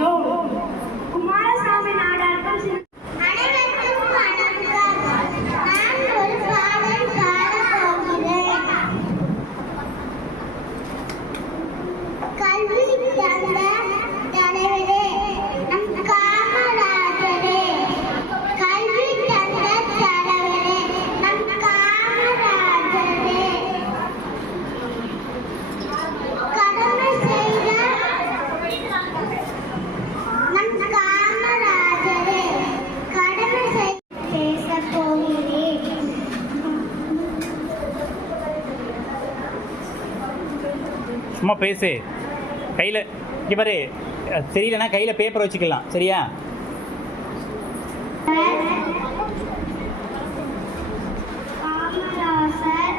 செய்கிறோம். குமாரசாமி நாடாளும் அனைவருக்கும் வணக்கம். நான் ஒரு பாடல் பாடப் போகிறேன். கல்வி தந்த தலைவரே, நம் காமராஜரே. கல்வி தந்த தலைவரே, நம் காமராஜரே. கடமை செய்த நம் காமராஜரே. கடமை செய்து பேசப் போகிறேன். சும்மா பேசு. கையில் இங்கே பாரு, தெரியலன்னா கையில் பேப்பர் வச்சுக்கலாம், சரியா? காமராசர்